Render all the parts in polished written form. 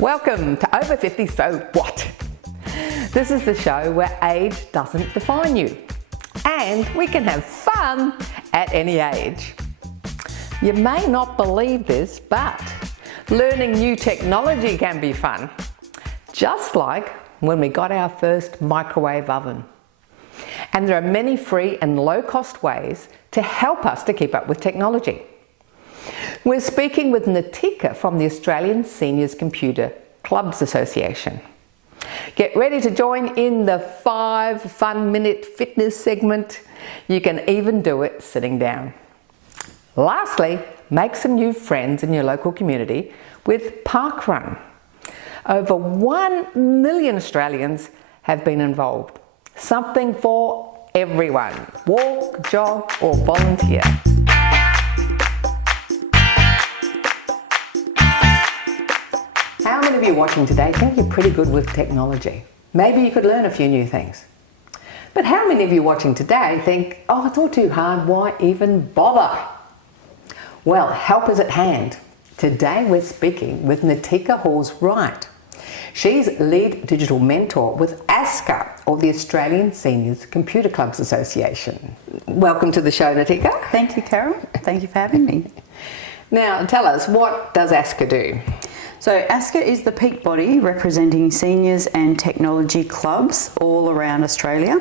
Welcome to Over 50 So What? This is the show where age doesn't define you and we can have fun at any age. You may not believe this, but learning new technology can be fun. Just like when we got our first microwave oven. And there are many free and low-cost ways to help us to keep up with technology. We're speaking with Natika from the Australian Seniors Computer Clubs Association. Get ready to join in the 5 fun-minute fitness segment. You can even do it sitting down. Lastly, make some new friends in your local community with parkrun. Over 1 million Australians have been involved. Something for everyone. Walk, jog or volunteer. How many of you watching today think you're pretty good with technology? Maybe you could learn a few new things. But how many of you watching today think, oh, it's all too hard, why even bother? Well, help is at hand. Today we're speaking with Natika Hawes-Wright. She's lead digital mentor with ASCCA, or the Australian Seniors Computer Clubs Association. Welcome to the show, Natika. Thank you, Carol. Thank you for having me. Now, tell us, what does ASCCA do? So ASCCA is the peak body representing seniors and technology clubs all around Australia.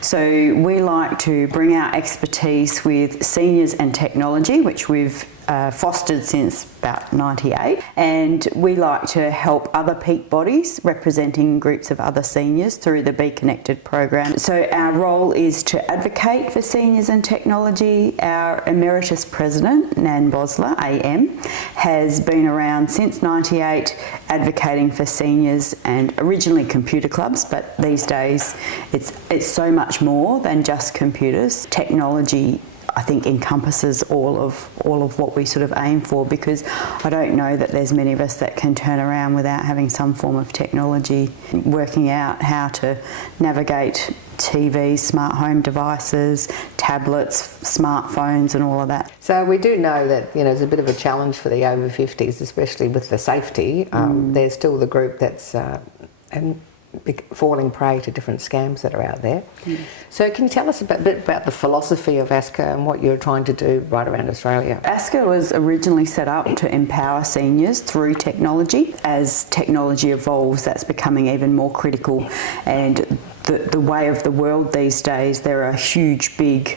So we like to bring our expertise with seniors and technology, which we've fostered since about 98, and we like to help other peak bodies representing groups of other seniors through the Be Connected program. So our role is to advocate for seniors and technology. Our emeritus president, Nan Bosler, AM, has been around since 98 advocating for seniors and originally computer clubs, but these days it's so much more than just computers. Technology, I think, encompasses all of what we sort of aim for, because I don't know that there's many of us that can turn around without having some form of technology, working out how to navigate TVs, smart home devices, tablets, smartphones and all of that. So we do know that there's a bit of a challenge for the over 50s, especially with the safety. There's still the group that's falling prey to different scams that are out there. So can you tell us a bit about the philosophy of ASCCA and what you're trying to do right around Australia? ASCCA was originally set up to empower seniors through technology. As technology evolves, that's becoming even more critical, and the way of the world these days, there are huge, big,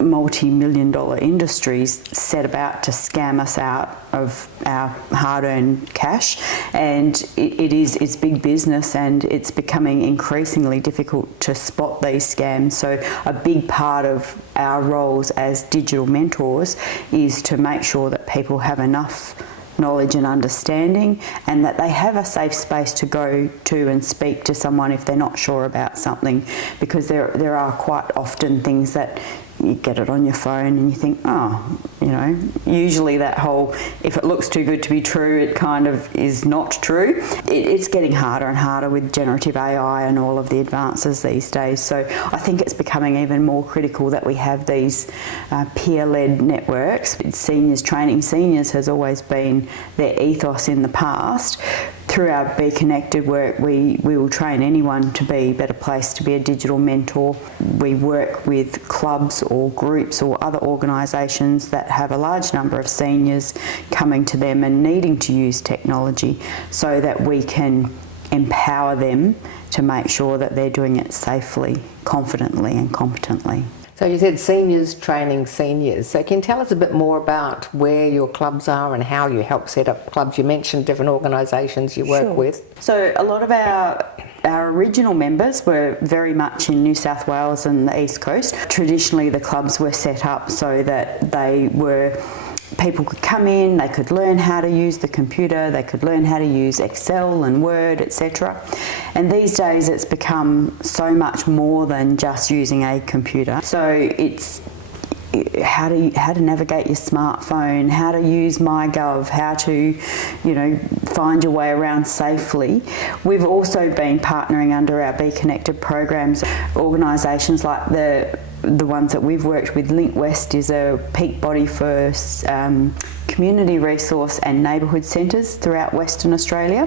multi-million dollar industries set about to scam us out of our hard-earned cash, and it's big business, and it's becoming increasingly difficult to spot these scams. So a big part of our roles as digital mentors is to make sure that people have enough knowledge and understanding, and that they have a safe space to go to and speak to someone if they're not sure about something, because there are quite often things that you get it on your phone and you think, usually that whole, if it looks too good to be true, it kind of is not true. It's getting harder and harder with generative AI and all of the advances these days. So I think it's becoming even more critical that we have these peer-led networks. Seniors training seniors has always been their ethos in the past. Through our Be Connected work, we will train anyone to be a better place to be a digital mentor. We work with clubs or groups or other organisations that have a large number of seniors coming to them and needing to use technology, so that we can empower them to make sure that they're doing it safely, confidently and competently. So you said seniors training seniors. So can you tell us a bit more about where your clubs are and how you help set up clubs? You mentioned different organisations you work with. So a lot of our our original members were very much in New South Wales and the East Coast. Traditionally, the clubs were set up so that people could come in, they could learn how to use the computer, they could learn how to use Excel and Word, etc. And these days it's become so much more than just using a computer. So it's how to navigate your smartphone, how to use MyGov, how to, find your way around safely. We've also been partnering under our Be Connected programs, organisations like the ones that we've worked with. Link West is a peak body for community resource and neighbourhood centres throughout Western Australia.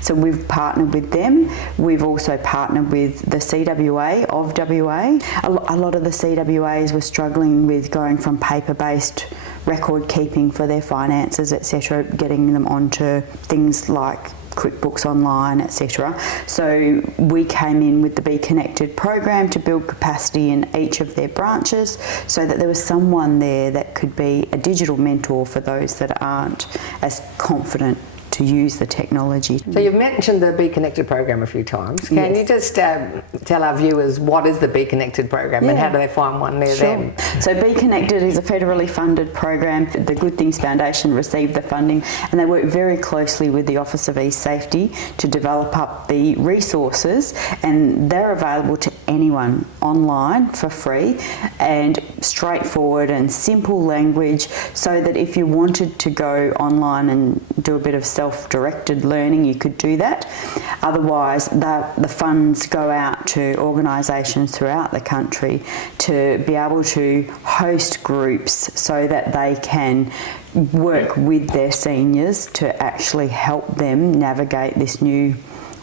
So we've partnered with them. We've also partnered with the CWA of WA. A lot of the CWAs were struggling with going from paper-based record keeping for their finances, etc., getting them onto things like QuickBooks Online, etc. So we came in with the Be Connected program to build capacity in each of their branches so that there was someone there that could be a digital mentor for those that aren't as confident to use the technology. So you've mentioned the Be Connected program a few times. Can you just tell our viewers what is the Be Connected program and how do they find one near them? So Be Connected is a federally funded program. The Good Things Foundation received the funding and they work very closely with the Office of E-Safety to develop up the resources, and they're available to anyone online for free and straightforward and simple language, so that if you wanted to go online and do a bit of self-directed learning, you could do that. Otherwise, the funds go out to organisations throughout the country to be able to host groups so that they can work with their seniors to actually help them navigate this new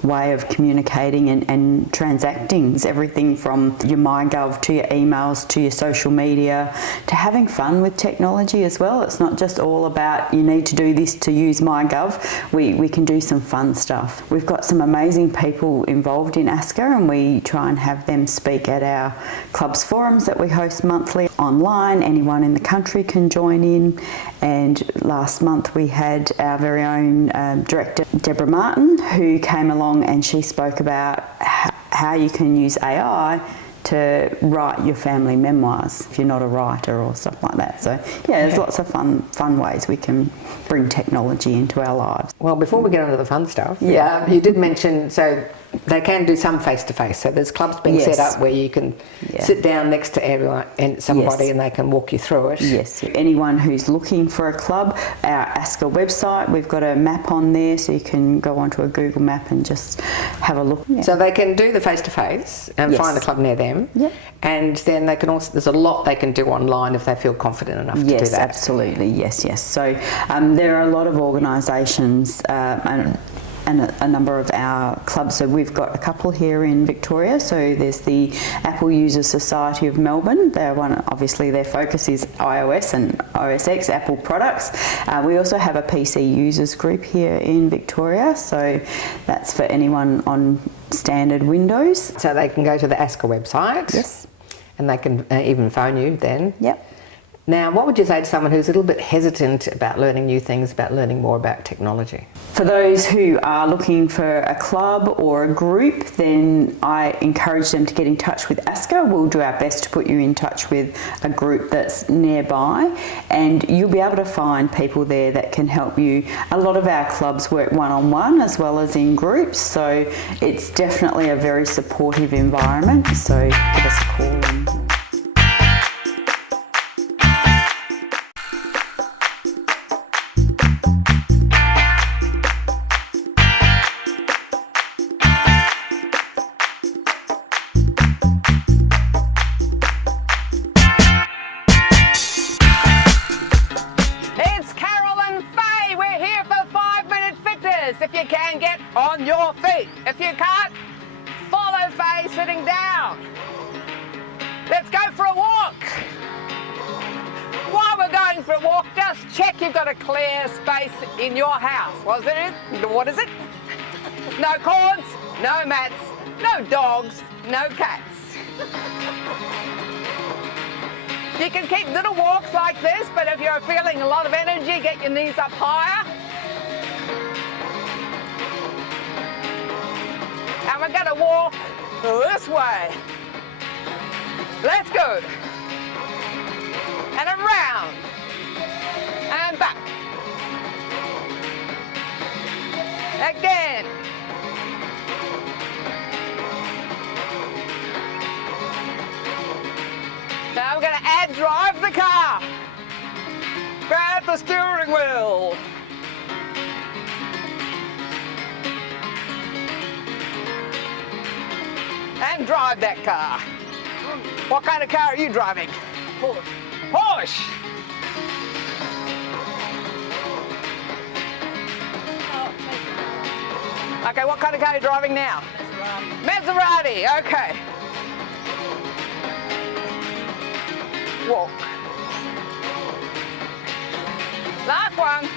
way of communicating and transacting. It's everything from your MyGov to your emails to your social media to having fun with technology as well. It's not just all about you need to do this to use MyGov. We can do some fun stuff. We've got some amazing people involved in ASCCA, and we try and have them speak at our club's forums that we host monthly online. Anyone in the country can join in, and last month we had our very own director Deborah Martin, who came along and she spoke about how you can use AI to write your family memoirs if you're not a writer or stuff like that. So there's lots of fun ways we can bring technology into our lives. Well, before we get on to the fun stuff, you did mention, so they can do some face-to-face. So there's clubs being set up where you can sit down next to everyone and somebody and they can walk you through it. Yes. Anyone who's looking for a club, our ASCCA website, we've got a map on there, so you can go onto a Google map and just have a look. Yeah. So they can do the face-to-face and find a club near them. Yeah. And then they can also, there's a lot they can do online if they feel confident enough to do that. Yes, absolutely. Yes. So there are a lot of organisations and a number of our clubs. So we've got a couple here in Victoria. So there's the Apple User Society of Melbourne. Obviously their focus is iOS and OS X, Apple products. We also have a PC users group here in Victoria. So that's for anyone on standard Windows. So they can go to the ASCCA website. Yes. And they can even phone you then. Yep. Now, what would you say to someone who's a little bit hesitant about learning new things, about learning more about technology? For those who are looking for a club or a group, then I encourage them to get in touch with ASCCA. We'll do our best to put you in touch with a group that's nearby, and you'll be able to find people there that can help you. A lot of our clubs work one-on-one as well as in groups, so it's definitely a very supportive environment. So give us a call. If you can, get on your feet. If you can't, follow Faye sitting down. Let's go for a walk. While we're going for a walk, just check you've got a clear space in your house. What is it? No cords, no mats, no dogs, no cats. You can keep little walks like this, but if you're feeling a lot of energy, get your knees up higher. And we're going to walk this way. Let's go. And around. And back. Again. Now we're going to drive the car. Grab the steering wheel. And drive that car. What kind of car are you driving? Porsche. Porsche! Okay, what kind of car are you driving now? Maserati. Maserati, okay. Walk. Last one.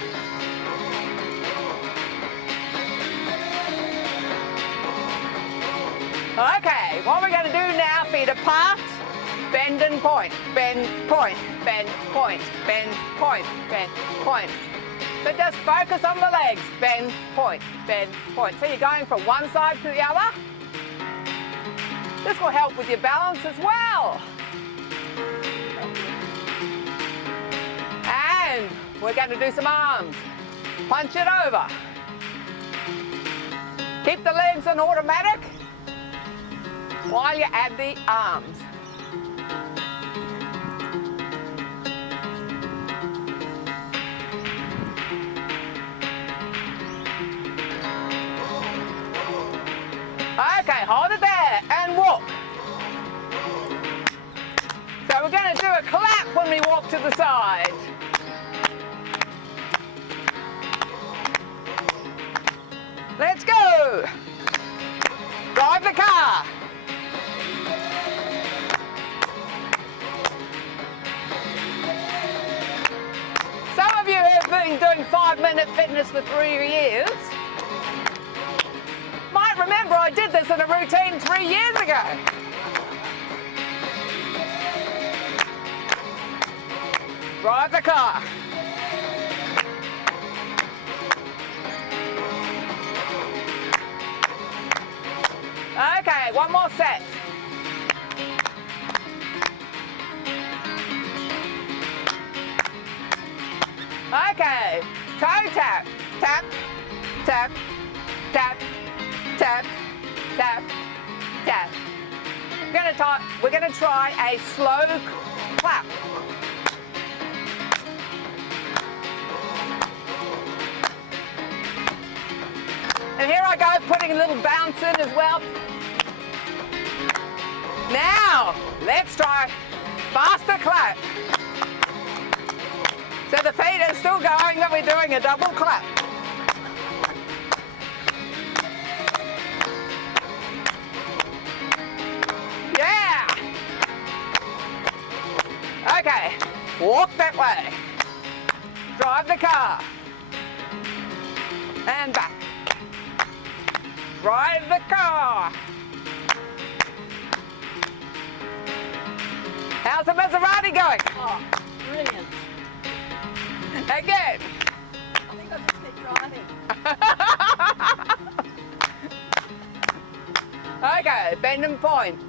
Okay, what we're going to do now, feet apart, bend and point, bend, point, bend, point, bend, point, bend, point. So just focus on the legs, bend, point, bend, point. So you're going from one side to the other. This will help with your balance as well. And we're going to do some arms. Punch it over. Keep the legs on automatic while you add the arms. Okay, hold it there and walk. So we're going to do a clap when we walk to the side. Let's go. Drive the car. Some of you have been doing 5-minute fitness for 3 years. Might remember I did this in a routine 3 years ago. Drive the car. Okay, one more set. Okay, toe tap, tap, tap, tap, tap, tap, tap. We're gonna try a slow clap. And here I go, putting a little bounce in as well. Now, let's try faster clap. So the feet are still going, but we're doing a double clap. Yeah! Okay, walk that way. Drive the car. And back. Drive the car. How's the Maserati going? Oh, brilliant. Again. I think I'll just keep driving. Okay, bend and point.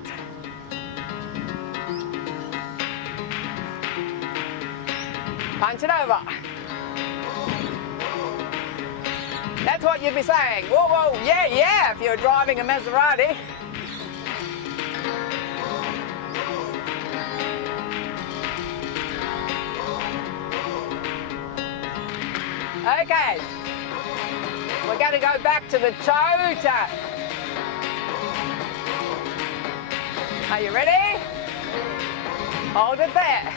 Punch it over. That's what you'd be saying. Whoa, whoa, yeah, yeah, if you're driving a Maserati. Okay, we're going to go back to the toe tap. Are you ready? Hold it there.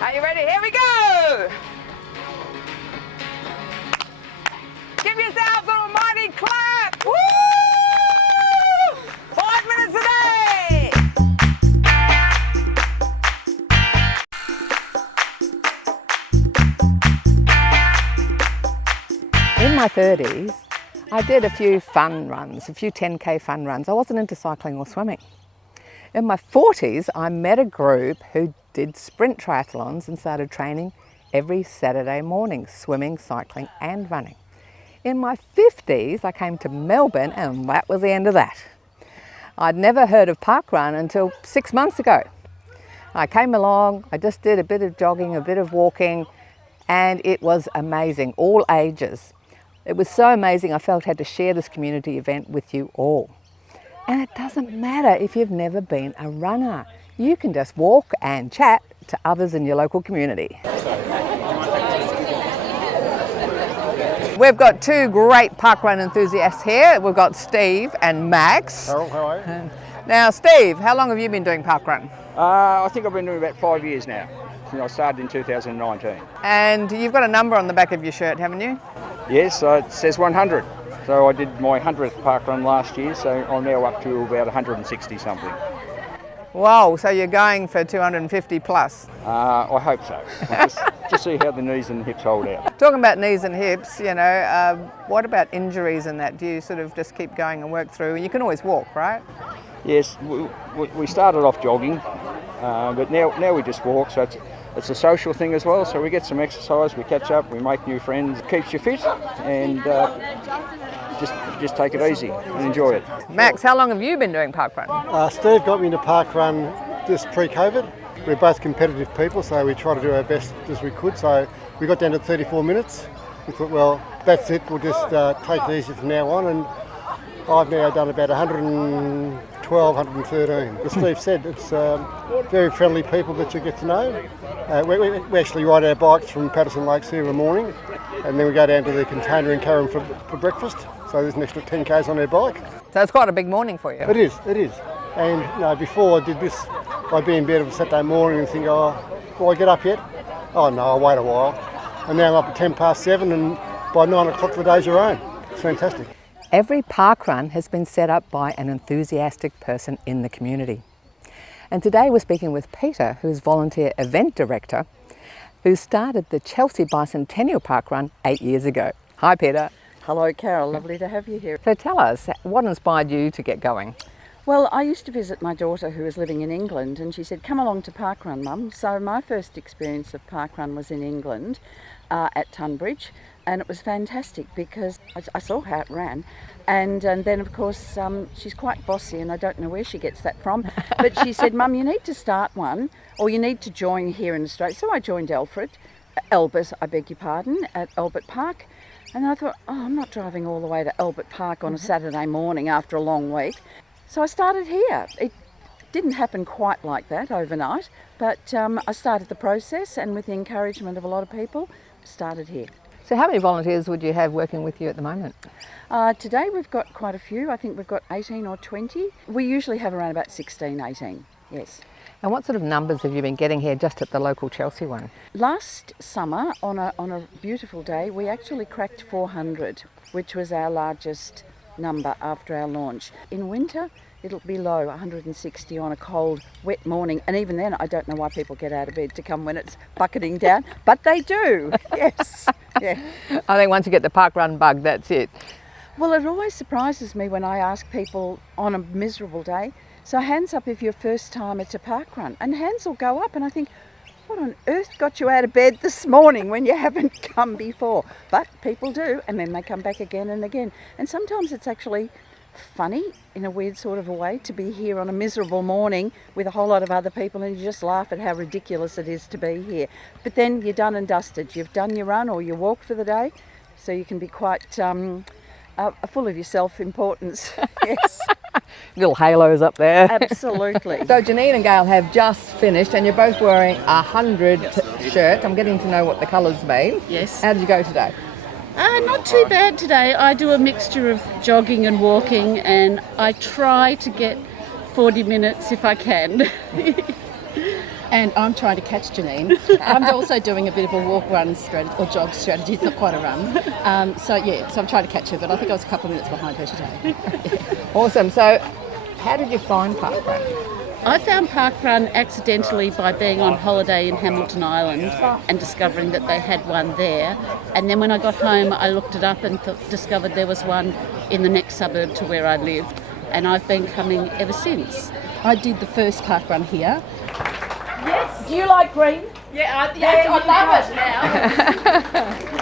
Are you ready? Here we go! Give yourselves a mighty clap! Woo! 5 minutes a day! In my 30s, I did a few fun runs, a few 10K fun runs. I wasn't into cycling or swimming. In my 40s, I met a group who did sprint triathlons and started training every Saturday morning, swimming, cycling and running. In my 50s, I came to Melbourne and that was the end of that. I'd never heard of parkrun until 6 months ago. I came along, I just did a bit of jogging, a bit of walking, and it was amazing, all ages. It was so amazing I felt I had to share this community event with you all. And it doesn't matter if you've never been a runner. You can just walk and chat to others in your local community. We've got two great parkrun enthusiasts here. We've got Steve and Max. Harold, how are you? Now Steve, how long have you been doing parkrun? I think I've been doing about 5 years now. I started in 2019. And you've got a number on the back of your shirt, haven't you? Yes, it says 100. So I did my 100th parkrun last year, so I'm now up to about 160 something. Wow, so you're going for 250 plus. I hope so. Just see how the knees and hips hold out. Talking about knees and hips, you know, what about injuries and that? Do you sort of just keep going and work through? You can always walk, right? Yes, we started off jogging, but now we just walk, so it's a social thing as well, so we get some exercise, we catch up, we make new friends, keeps you fit, and just take it easy and enjoy it. Max, how long have you been doing parkrun? Steve got me into parkrun just pre-COVID. We're both competitive people, so we try to do our best as we could. So we got down to 34 minutes. We thought, well, that's it. We'll just take it easy from now on. And I've now done about 112, 113. As Steve said, it's very friendly people that you get to know. We actually ride our bikes from Patterson Lakes here in the morning, and then we go down to the container and carry them for breakfast. So there's an extra 10 k's on our bike. So it's quite a big morning for you. It is. And you know, before I did this, I'd be in bed on Saturday morning and think, oh, will I get up yet? Oh no, I'll wait a while. And now I'm up at 7:10, and by 9 o'clock the day's your own. It's fantastic. Every parkrun has been set up by an enthusiastic person in the community. And today we're speaking with Peter, who's volunteer event director, who started the Chelsea Bicentennial Parkrun 8 years ago. Hi Peter. Hello Carol, lovely to have you here. So tell us, what inspired you to get going? Well, I used to visit my daughter who was living in England, and she said, come along to parkrun, Mum. So my first experience of parkrun was in England at Tunbridge, and it was fantastic because I saw how it ran. And then of course she's quite bossy, and I don't know where she gets that from, but she said, Mum, you need to start one, or you need to join here in Australia. So I joined Albert, at Albert Park. And I thought, oh, I'm not driving all the way to Albert Park on a Saturday morning after a long week. So I started here. It didn't happen quite like that overnight, but I started the process, and with the encouragement of a lot of people, started here. So how many volunteers would you have working with you at the moment? Today we've got quite a few. I think we've got 18 or 20. We usually have around about 16, 18, yes. And what sort of numbers have you been getting here just at the local Chelsea one? Last summer, on a beautiful day, we actually cracked 400, which was our largest number after our launch. In winter, it'll be low, 160 on a cold, wet morning. And even then, I don't know why people get out of bed to come when it's bucketing down, but they do, yes. Yeah. I think once you get the parkrun bug, that's it. Well, it always surprises me when I ask people on a miserable day, so hands up if you're first time at a parkrun, and hands will go up, and I think, what on earth got you out of bed this morning when you haven't come before? But people do, and then they come back again and again. And sometimes it's actually funny in a weird sort of a way to be here on a miserable morning with a whole lot of other people, and you just laugh at how ridiculous it is to be here. But then you're done and dusted. You've done your run or your walk for the day, so you can be quite full of your self-importance. Yes. Little halos up there. Absolutely. So Janine and Gail have just finished, and you're both wearing a 100 shirt. I'm getting to know what the colours mean. Yes. How did you go today? Not too bad today. I do a mixture of jogging and walking, and I try to get 40 minutes if I can. And I'm trying to catch Janine. I'm also doing a bit of a walk-run strategy, or jog strategy. It's not quite a run. So I'm trying to catch her, but I think I was a couple of minutes behind her today. Awesome. So how did you find parkrun? I found parkrun accidentally by being on holiday in Hamilton Island and discovering that they had one there. And then when I got home, I looked it up and discovered there was one in the next suburb to where I lived. And I've been coming ever since. I did the first parkrun here. Yes. Do you like green? Yeah, I love it now.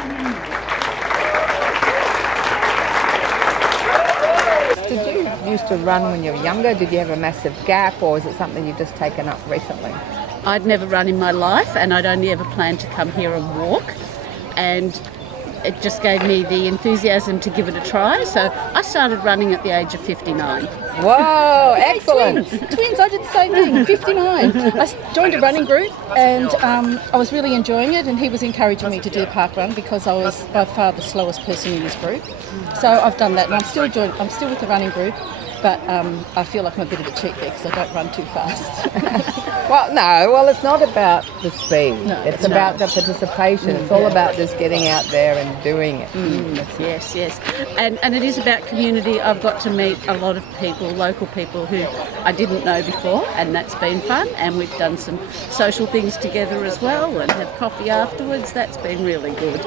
used to run when you were younger? Did you have a massive gap, or is it something you've just taken up recently? I'd never run in my life, and I'd only ever planned to come here and walk, and it just gave me the enthusiasm to give it a try. So I started running at the age of 59. Whoa, excellent. Twins, I did the same thing, 59. I joined a running group and I was really enjoying it, and he was encouraging me to do parkrun because I was by far the slowest person in his group. So I've done that, and I'm still with the running group, but I feel like I'm a bit of a cheat there because I don't run too fast. Well, it's not about the speed. No, it's about the participation. It's all about just getting out there and doing it. Yes. And it is about community. I've got to meet a lot of people, local people who I didn't know before, and that's been fun. And we've done some social things together as well, and had coffee afterwards. That's been really good.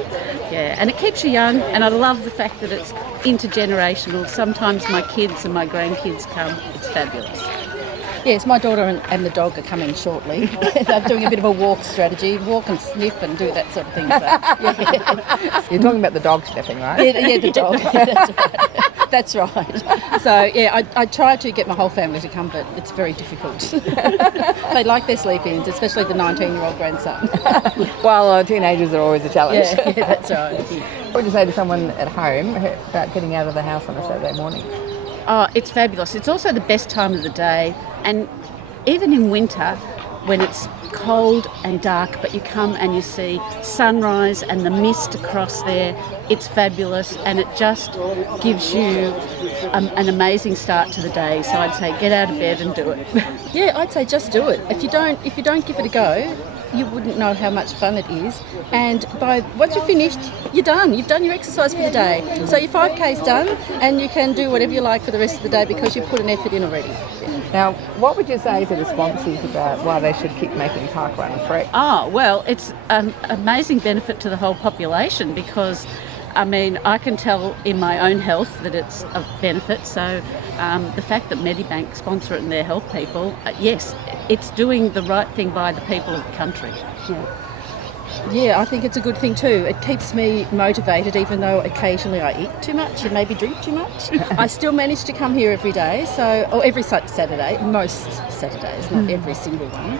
Yeah, and it keeps you young, and I love the fact that it's intergenerational. Sometimes my kids and my grandkids come. It's fabulous. Yes, my daughter and the dog are coming shortly. They're doing a bit of a walk strategy, walk and sniff and do that sort of thing. So, yeah. You're talking about the dog sniffing, right? Yeah, the dog. That's right. So, yeah, I try to get my whole family to come, but it's very difficult. They like their sleep-ins, especially the 19-year-old grandson. Well, teenagers are always a challenge. Yeah, that's right. What would you say to someone at home about getting out of the house on a Saturday morning? Oh, it's fabulous. It's also the best time of the day, and even in winter when it's cold and dark, but you come and you see sunrise and the mist across there, it's fabulous, and it just gives you an amazing start to the day. So I'd say get out of bed and do it. Yeah, I'd say just do it. If you don't give it a go, you wouldn't know how much fun it is, and once you're finished, you're done. You've done your exercise for the day. So your 5K's done, and you can do whatever you like for the rest of the day because you've put an effort in already. Now, what would you say to the sponsors about why they should keep making parkrun free? Oh, well, it's an amazing benefit to the whole population because, I mean, I can tell in my own health that it's of benefit. So the fact that Medibank sponsor it and their health people, yes, it's doing the right thing by the people of the country. Yeah, I think it's a good thing too. It keeps me motivated, even though occasionally I eat too much and maybe drink too much. I still manage to come here every day, or every Saturday, most Saturdays, not every single one.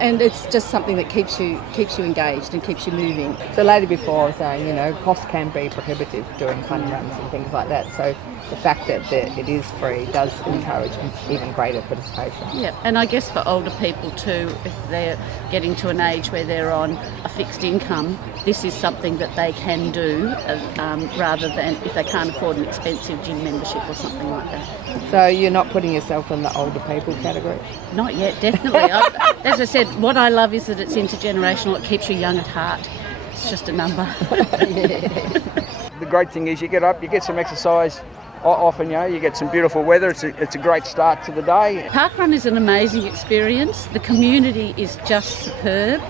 And it's just something that keeps you engaged and keeps you moving. So, lady before was saying, cost can be prohibitive doing fun runs and things like that. So the fact that it is free does encourage even greater participation. Yeah, and I guess for older people too, if they're getting to an age where they're on a fixed income, this is something that they can do rather than if they can't afford an expensive gym membership or something like that. So you're not putting yourself in the older people category? Not yet, definitely. As I said, what I love is that it's intergenerational. It keeps you young at heart. It's just a number. The great thing is you get up, you get some exercise. Often, you get some beautiful weather. It's a great start to the day. Parkrun is an amazing experience. The community is just superb,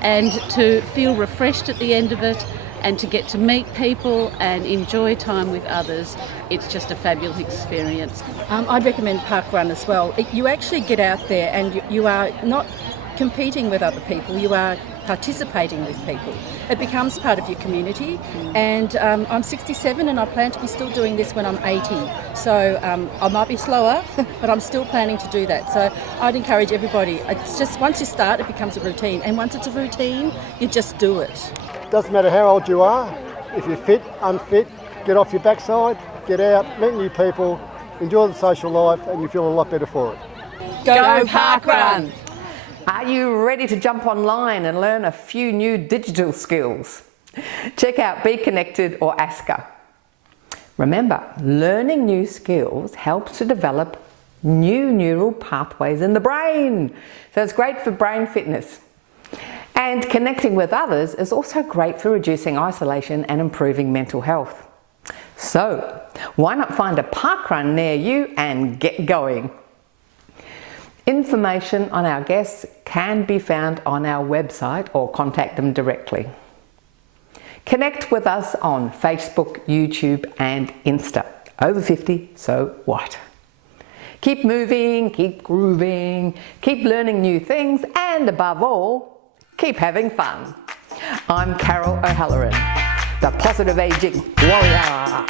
and to feel refreshed at the end of it and to get to meet people and enjoy time with others, it's just a fabulous experience. I'd recommend parkrun as well. You actually get out there and you are not competing with other people, you are participating with people. It becomes part of your community, and I'm 67 and I plan to be still doing this when I'm 80. So I might be slower, but I'm still planning to do that. So I'd encourage everybody, it's just once you start it becomes a routine, and once it's a routine you just do it. Doesn't matter how old you are, if you're fit, unfit, get off your backside, get out, meet new people, enjoy the social life, and you feel a lot better for it. Go parkrun! Are you ready to jump online and learn a few new digital skills? Check out Be Connected or ASCCA. Remember, learning new skills helps to develop new neural pathways in the brain. So it's great for brain fitness. And connecting with others is also great for reducing isolation and improving mental health. So why not find a parkrun near you and get going? Information on our guests can be found on our website or contact them directly. Connect with us on Facebook, YouTube and Insta. Over 50, so what? Keep moving, keep grooving, keep learning new things, and above all, keep having fun. I'm Carol O'Halloran, the Positive Aging Warrior.